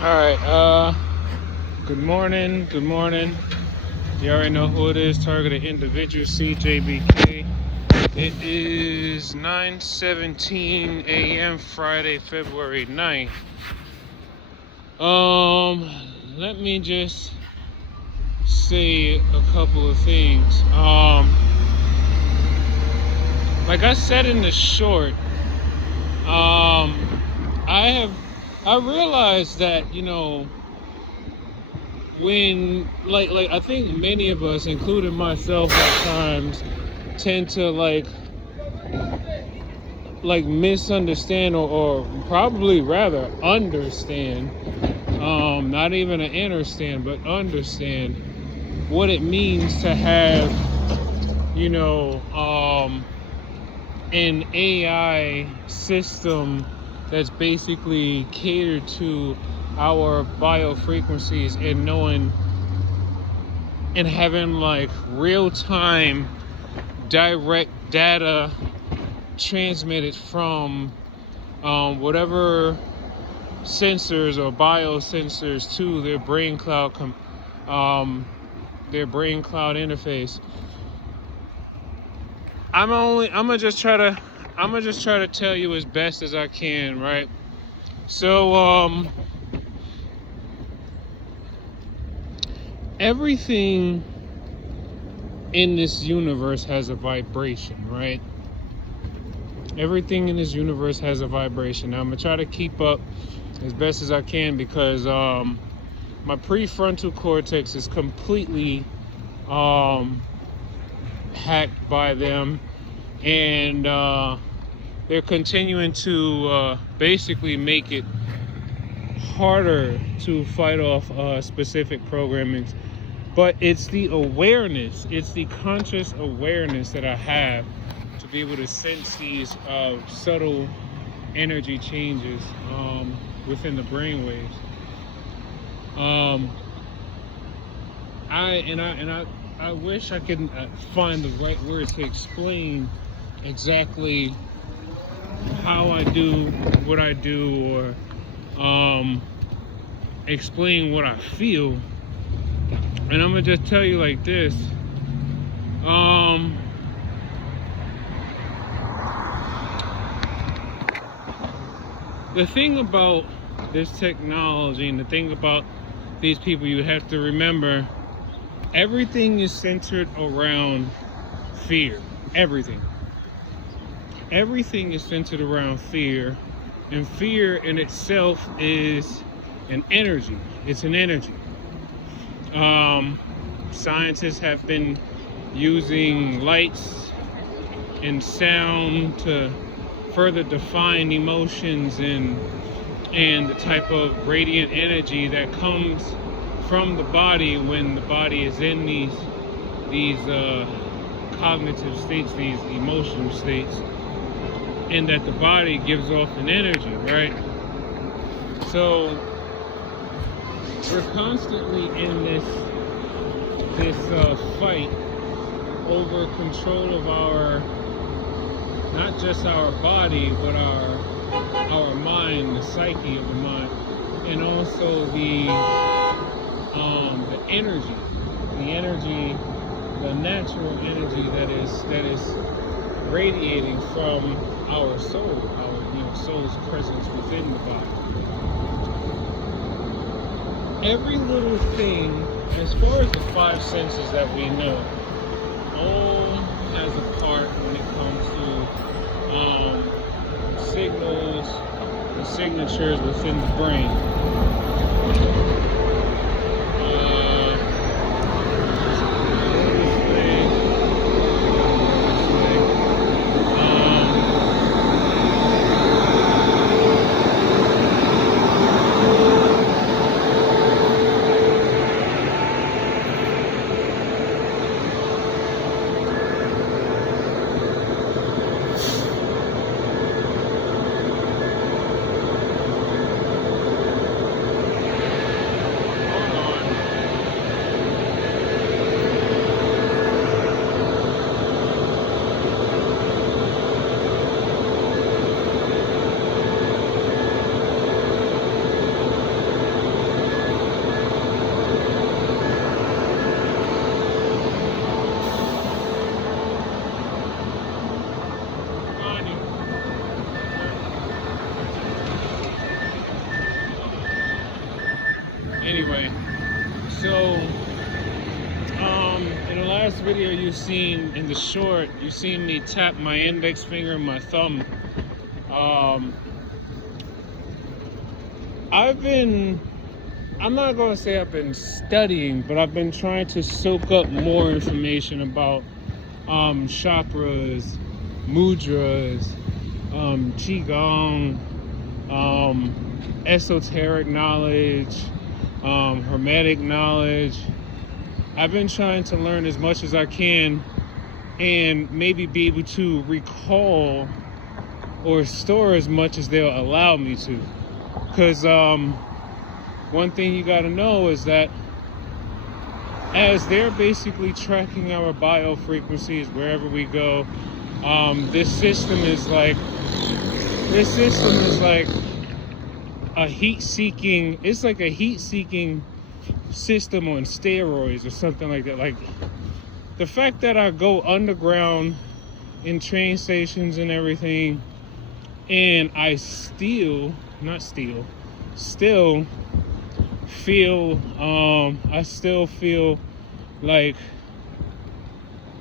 All right. Good morning. Good morning. You already know who it is. Targeted individual CJBK. It is 9:17 a.m. Friday, February 9th. Let me just say a couple of things. Like I said in the short, I realized that when like I think many of us, including myself at times, tend to misunderstand or probably rather understand, not even an understand but understand what it means to have you know an AI system that's basically catered to our biofrequencies, and knowing and having like real time direct data transmitted from whatever sensors or biosensors to their brain cloud interface. I'm gonna just try to tell you as best as I can, right? So everything in this universe has a vibration, right? Everything in this universe has a vibration. Now I'm gonna try to keep up as best as I can because my prefrontal cortex is completely hacked by them, and they're continuing to basically make it harder to fight off specific programming. But it's the awareness, it's the conscious awareness that I have to be able to sense these subtle energy changes within the brain waves. I wish I could find the right words to explain exactly how I do what I do, or explain what I feel. And I'm gonna just tell you like this. The thing about this technology and the thing about these people, you have to remember, everything is centered around fear. Everything is centered around fear, and fear in itself is an energy. It's an energy. Scientists have been using lights and sound to further define emotions and the type of radiant energy that comes from the body when the body is in these cognitive states, these emotional states, and that the body gives off an energy, right? So we're constantly in this fight over control of our, not just our body, but our mind, the psyche of the mind, and also the energy, the natural energy that is radiating from our soul, our soul's presence within the body. Every little thing, as far as the five senses that we know, all has a part when it comes to signals and signatures within the brain. Anyway, so in the last video you seen in the short, you seen me tap my index finger and my thumb. I'm not gonna say I've been studying, but I've been trying to soak up more information about chakras, mudras, qigong, esoteric knowledge, hermetic knowledge. I've been trying to learn as much as I can and maybe be able to recall or store as much as they'll allow me to. Because one thing you got to know is that as they're basically tracking our biofrequencies wherever we go, this system is like a heat-seeking. It's like a heat-seeking system on steroids or something like that. Like the fact that I go underground in train stations and everything, and I still feel I still feel like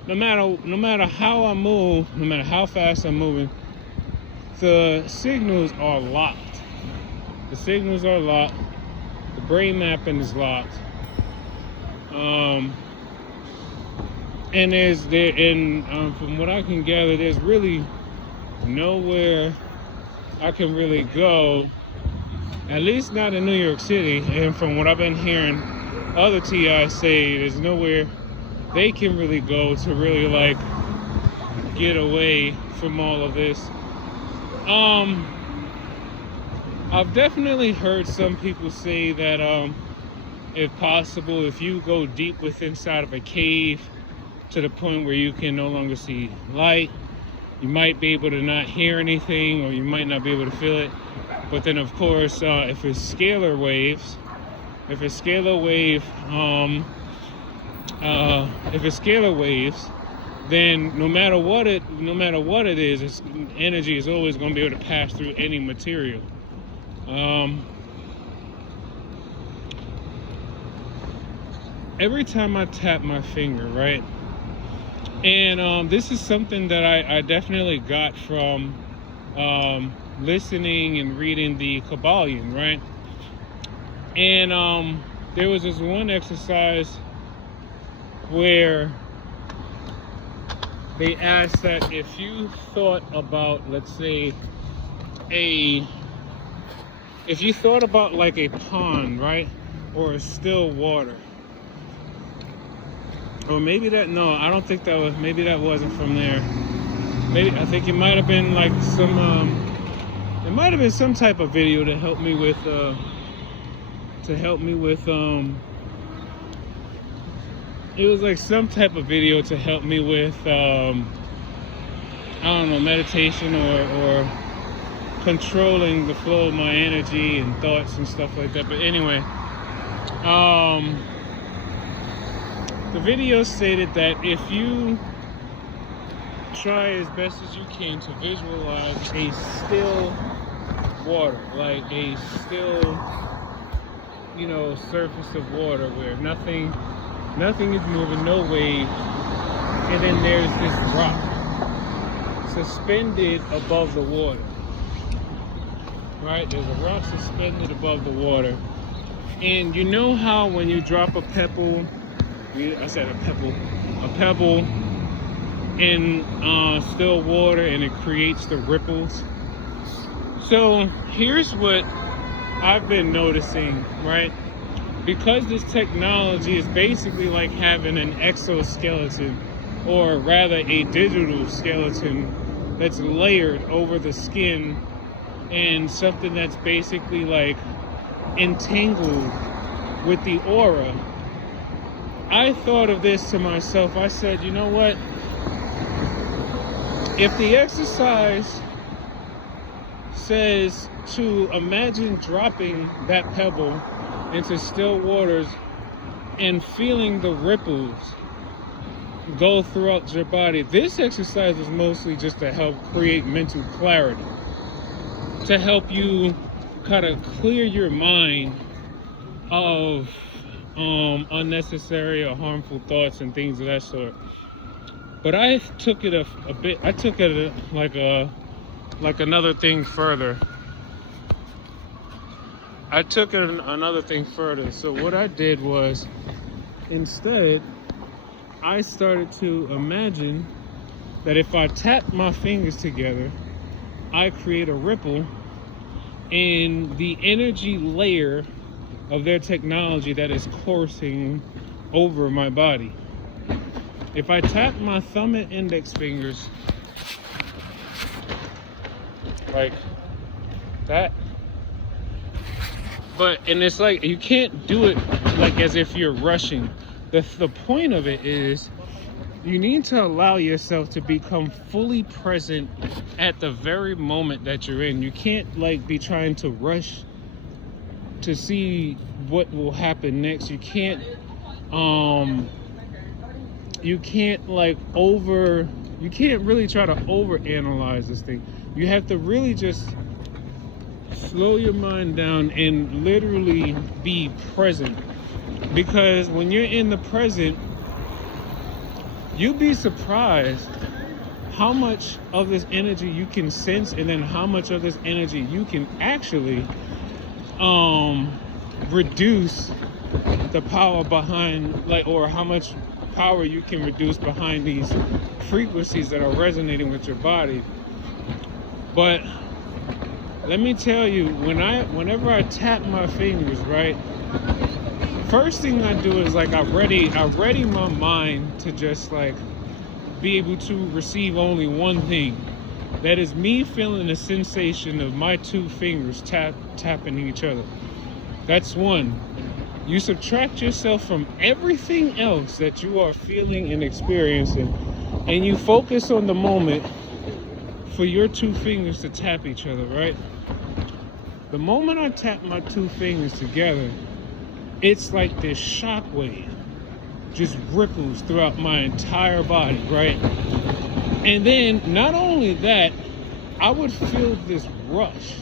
no matter how I move, no matter how fast I'm moving, the signals are locked. The signals are locked. The brain mapping is locked. And from what I can gather, there's really nowhere I can really go, at least not in New York City. And from what I've been hearing other TIs say, there's nowhere they can really go to really like get away from all of this. I've definitely heard some people say that if possible, if you go deep within inside of a cave to the point where you can no longer see light, you might be able to not hear anything, or you might not be able to feel it. But then of course, if it's scalar waves, then no matter what it is, energy is always going to be able to pass through any material. Every time I tap my finger, right? And this is something that I definitely got from listening and reading the Kabbalion, right? And there was this one exercise where they asked that if you thought about, let's say, if you thought about like a pond, right? Or a still water. Or maybe that, no, I don't think that was, maybe that wasn't from there. Maybe, I think it might have been like some, it might have been some type of video to help me with, it was like some type of video to help me with, I don't know, meditation or controlling the flow of my energy and thoughts and stuff like that. But anyway, the video stated that if you try as best as you can to visualize a still water, like a still, surface of water where nothing is moving, no wave, and then there's this rock suspended above the water, right? There's a rock suspended above the water. And you know how when you drop a pebble in still water and it creates the ripples? So here's what I've been noticing, right? Because this technology is basically like having an exoskeleton, or rather a digital skeleton that's layered over the skin, and something that's basically like entangled with the aura. I thought of this to myself. I said, you know what? If the exercise says to imagine dropping that pebble into still waters and feeling the ripples go throughout your body, this exercise is mostly just to help create mental clarity, to help you kind of clear your mind of unnecessary or harmful thoughts and things of that sort. But I took it a bit. I took it like another thing further. I took it another thing further. So what I did was, instead, I started to imagine that if I tap my fingers together, I create a ripple in the energy layer of their technology that is coursing over my body. If I tap my thumb and index fingers like that, and it's like you can't do it like as if you're rushing. The point of it is you need to allow yourself to become fully present at the very moment that you're in. You can't like be trying to rush to see what will happen next. You can't really try to overanalyze this thing. You have to really just slow your mind down and literally be present. Because when you're in the present, you'd be surprised how much of this energy you can sense, and then how much of this energy you can actually reduce the power behind, like, or how much power you can reduce behind these frequencies that are resonating with your body. But let me tell you, whenever I tap my fingers, right, first thing I do is like I ready my mind to just like be able to receive only one thing. That is me feeling the sensation of my two fingers tapping each other. That's one. You subtract yourself from everything else that you are feeling and experiencing, and you focus on the moment for your two fingers to tap each other, right? The moment I tap my two fingers together, it's like this shockwave just ripples throughout my entire body, right? And then not only that, I would feel this rush.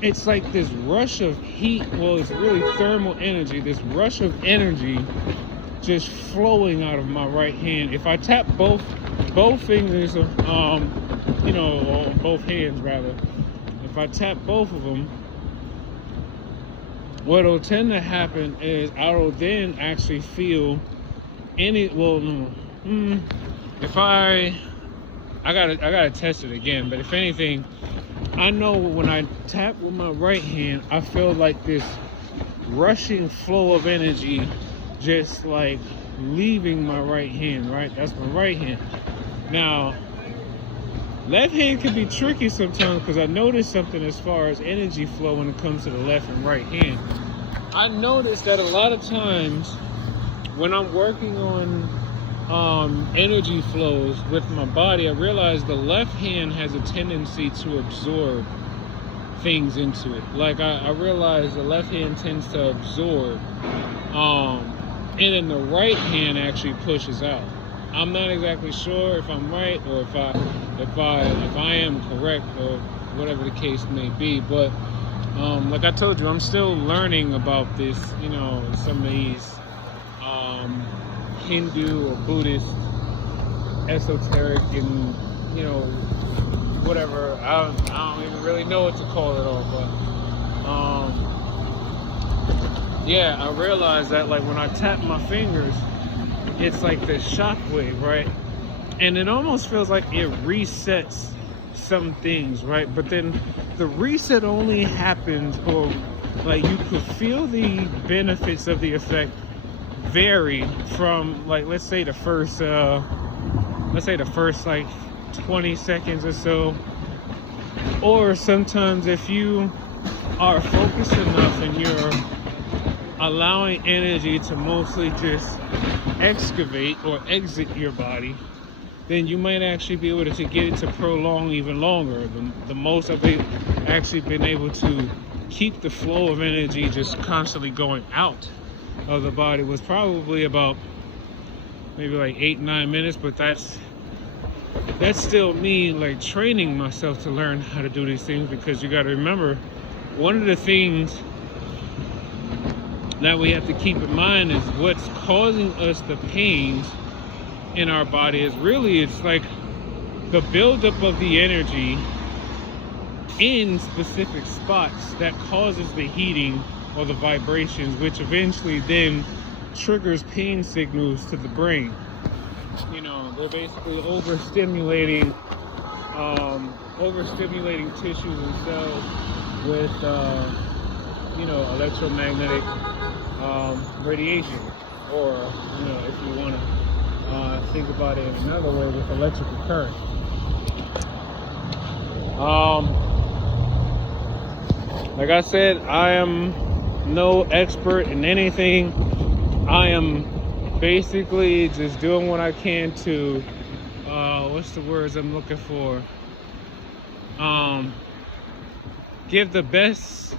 It's like this rush of heat. Well, it's really thermal energy. This rush of energy just flowing out of my right hand. If I tap both fingers, both hands rather. If I tap both of them, what'll tend to happen is I will then actually feel if I gotta test it again, but if anything, I know when I tap with my right hand, I feel like this rushing flow of energy just like leaving my right hand, right? That's my right hand. Now, left hand can be tricky sometimes because I notice something as far as energy flow when it comes to the left and right hand. I notice that a lot of times when I'm working on energy flows with my body, I realize the left hand has a tendency to absorb things into it. Like I realize the left hand tends to absorb, and then the right hand actually pushes out. I'm not exactly sure if I'm right or if I am correct or whatever the case may be, but like I told you, I'm still learning about this, some of these Hindu or Buddhist esoteric and whatever. I don't even really know what to call it all, but yeah, I realized that like when I tap my fingers, it's like this shockwave, right? And it almost feels like it resets some things, right? But then the reset only happens, or like you could feel the benefits of the effect vary from like let's say the first like 20 seconds or so, or sometimes if you are focused enough and you're allowing energy to mostly just excavate or exit your body, then you might actually be able to get it to prolong even longer. The most I've actually been able to keep the flow of energy just constantly going out of the body was probably about maybe like 8-9 minutes, but that's still me like training myself to learn how to do these things, because you got to remember, one of the things that we have to keep in mind is what's causing us the pains in our body is really, it's like the buildup of the energy in specific spots that causes the heating or the vibrations, which eventually then triggers pain signals to the brain. You know, they're basically overstimulating tissues and cells with you know, electromagnetic radiation, or you know, if you want to think about it in another way, with electrical current. Like I said, I am no expert in anything. I am basically just doing what I can to what's the words I'm looking for, give the best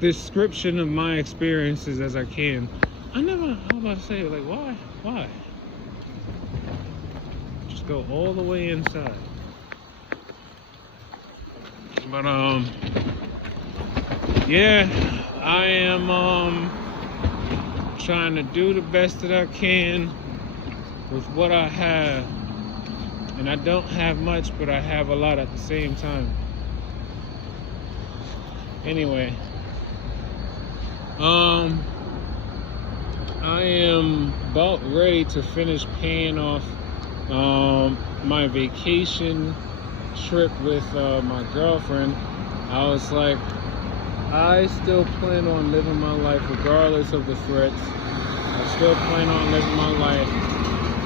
description of my experiences as I can. I was about to say, like, why just go all the way inside. But yeah, I am trying to do the best that I can with what I have. And I don't have much, but I have a lot at the same time. Anyway, I am about ready to finish paying off my vacation trip with my girlfriend. I was like, I still plan on living my life regardless of the threats. I still plan on living my life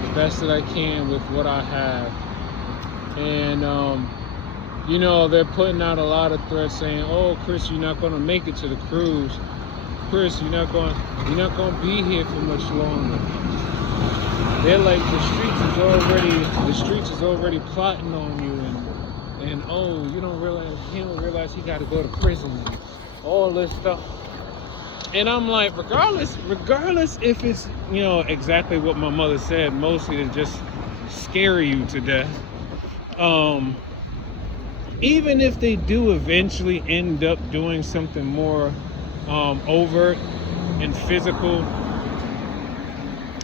the best that I can with what I have. And you know, they're putting out a lot of threats saying, "Oh, Chris, you're not going to make it to the cruise. Chris, you're not going to be here for much longer." They're like, the streets is already plotting on you, and oh, he don't realize he got to go to prison, and all this stuff. And I'm like, regardless if it's, you know, exactly what my mother said, mostly to just scare you to death. Even if they do eventually end up doing something more overt and physical,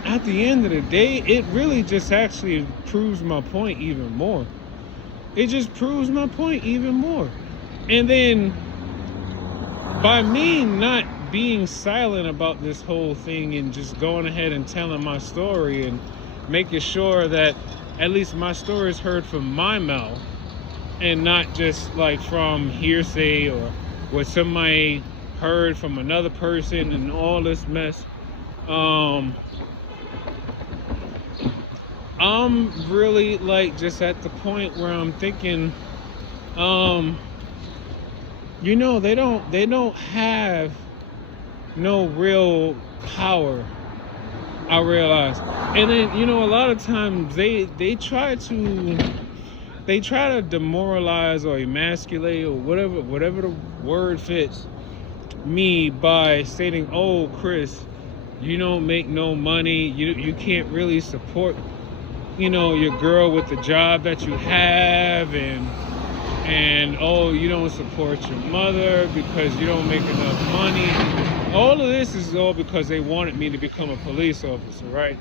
at the end of the day, it really just actually proves my point even more. It just proves my point even more. And then by me not being silent about this whole thing and just going ahead and telling my story and making sure that at least my story is heard from my mouth and not just like from hearsay or what somebody heard from another person and all this mess. I'm really like just at the point where I'm thinking, you know, they don't have no real power, I realize. And then, you know, a lot of times they try to demoralize or emasculate or whatever the word fits me by stating, "Oh, Chris, you don't make no money, you can't really support, you know, your girl with the job that you have, and oh, you don't support your mother because you don't make enough money." All of this is all because they wanted me to become a police officer, right?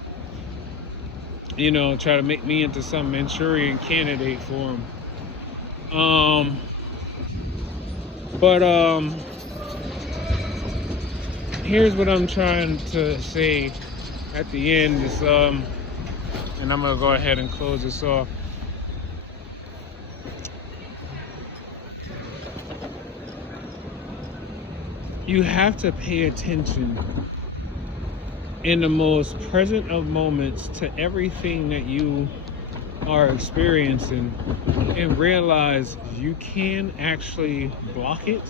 You know, try to make me into some Manchurian candidate for them. But here's what I'm trying to say at the end is, and I'm gonna go ahead and close this off. You have to pay attention in the most present of moments to everything that you are experiencing and realize you can actually block it,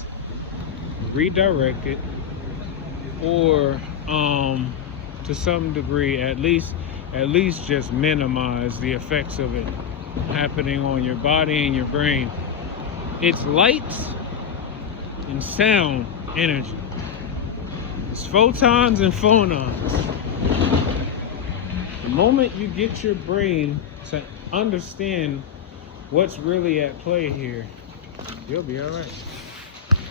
redirect it, or to some degree at least just minimize the effects of it happening on your body and your brain. It's light and sound energy. It's photons and phonons. The moment you get your brain to understand what's really at play here, you'll be all right.